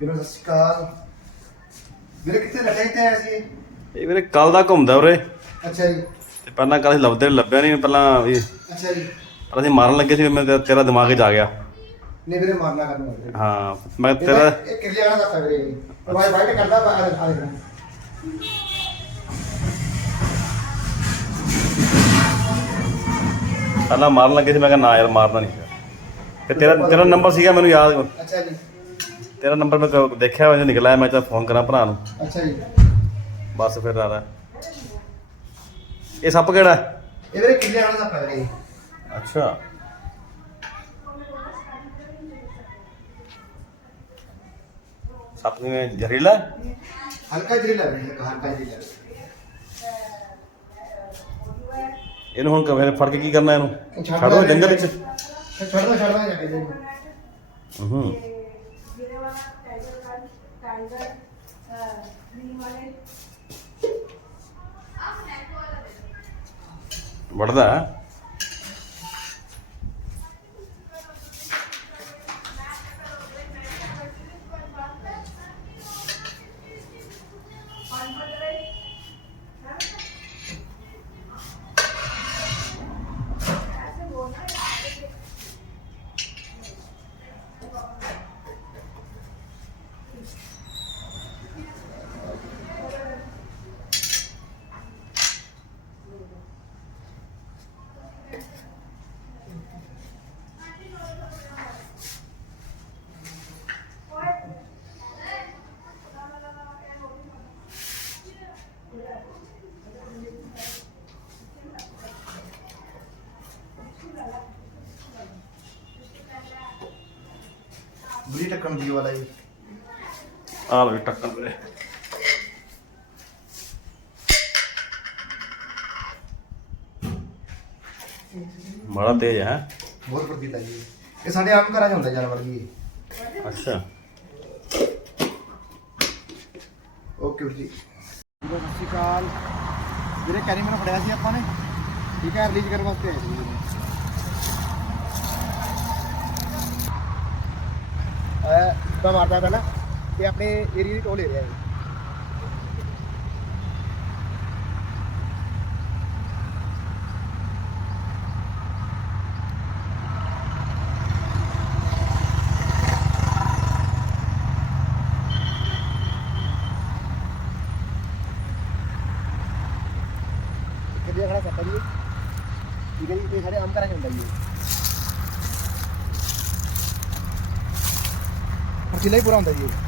ਵੀਰੇ ਸਤਿ ਸ਼੍ਰੀ ਅਕਾਲ। ਵੀਰੇ ਕਿੱਥੇ ਰੱਖਿਆ ਕਿੱਥੇ ਆਇਆ ਸੀ ਇਹ? ਇਹ ਵੀਰੇ ਕੱਲ ਦਾ ਘੁੰਮਦਾ ਉਰੇ। ਅੱਛਾ ਜੀ। ਤੇ ਪਹਿਲਾਂ ਕੱਲ ਲੱਭਦੇ ਲੱਭਿਆ ਨਹੀਂ ਪਹਿਲਾਂ ਵੀ ਅੱਛਾ ਜੀ। ਪਰ ਅਸੀਂ ਮਾਰਨ ਲੱਗੇ ਸੀ ਮੈਂ ਤੇਰਾ- ਤੇਰਾ ਦਿਮਾਗ 'ਚ ਆ ਗਿਆ। ਨਹੀਂ ਵੀਰੇ ਮਾਰਨਾ ਕਰਨਾ ਵੀਰੇ ਹਾਂ ਮੈਂ ਇਹ ਤੇਰਾ ਤਾਂ- ਇਹ ਕਿੱਲੇ ਵਾਲਾ ਦਾ ਵੀਰੇ। ਵਾਈ ਵਾਈ ਕਰਦਾ ਆ ਆ ਦੇਖਣਾ ਪਹਿਲਾਂ ਮਾਰਨ ਲੱਗੇ ਸੀ ਮੈਂ ਕਿਹਾ ਨਾ ਯਾਰ ਮਾਰਨਾ ਨਹੀਂ ਤੇ ਤੇਰਾ ਤੇਰਾ ਨੰਬਰ ਸੀਗਾ ਮੈਨੂੰ ਯਾਦ ਅੱਛਾ ਜੀ। ਤੇਰਾ ਨੰਬਰ ਮੈਂ ਕ- ਦੇਖਿਆ ਵਜੇ ਨਿਕਲਿਆ ਮੈਂ ਚਾ ਫੋਨ ਕਰਾਂ ਭਰਾ ਨੂੰ। ਅੱਛਾ ਜੀ। ਬਸ ਫਿਰ ਆਦਾ ਇਹ ਸੱਪ ਕਿਹੜਾ? ਹੈ? ਇਹ ਵੀਰੇ ਕਿੱਲੇ ਵਾਲਾ ਦਾ ਵੀਰੇ। ਅੱਛਾ। ਸੱਪ ਜਿਵੇਂ ਜ਼ਹਿਰੀਲਾ? ਹੈ? ਹਲਕਾ ਜਿਹਾ ਲੱਗ ਰਿਹਾ ਹਲਕਾ ਜਿਹਾ ਇਹਨੂੰ ਹੁਣ ਕਵੇਂ ਫੜ ਕੇ ਕੀ ਕਰਨਾ ਇਹਨੂੰ? ਛੱਡ ਦੇ ਜੰਗਲ ਵਿੱਚ। ਛੱਡ ਦੋ ਛੱਡ ਦੋ ਜਾ ਕੇ ਜੀ ਹੂੰ ਵੜਦਾ ਹੈ? ਬੁਰੀ ਟੱਕਣ ਦੀ ਵਾਲਾ ਜੀ। ਆ ਲੋ ਟੱਕਣ ਵੀਰੇ। ਬੜਾ ਤੇਜ਼ ਹੈ। ਬਹੁਤ ਵੱਡੀ ਲੱਗੀ ਇਹ ਸਾਡੇ ਆਮ ਘਰਾਂ 'ਚ ਹੁੰਦਾ ਜਾਨਵਰ ਜੀ। ਅੱਛਾ। ਓਕੇ ਵੀਰ ਜੀ। ਸਤਿ ਸ਼੍ਰੀ ਅਕਾਲ। ਵੀਰੇ ਕੈਰੀ ਮੈਨੂੰ ਫੜਿਆ ਸੀ ਆਪਾਂ ਨੇ। ਠੀਕ ਹੈ ਰਿਲੀਜ਼ ਕਰਨ ਵਾਸਤੇ ਆਏ ਸੀ। ਵੀਰੇ ਅਹ ਤਾਂ ਮਾਰਦਾ ਪਹਿਲਾਂ ਤੇ ਆਪਣੇ ਏਰੀਆ ਦੀ ਟੋਲ ਲੈ ਰਿਹਾ ਹੈ ਕਿੱਥੇ ਖੜਾ ਸੱਪਾ ਜੀ ਠੀਕ ਹੀ ਪੂਰਾ ਹੁੰਦਾ ਜੀ ਇਹ।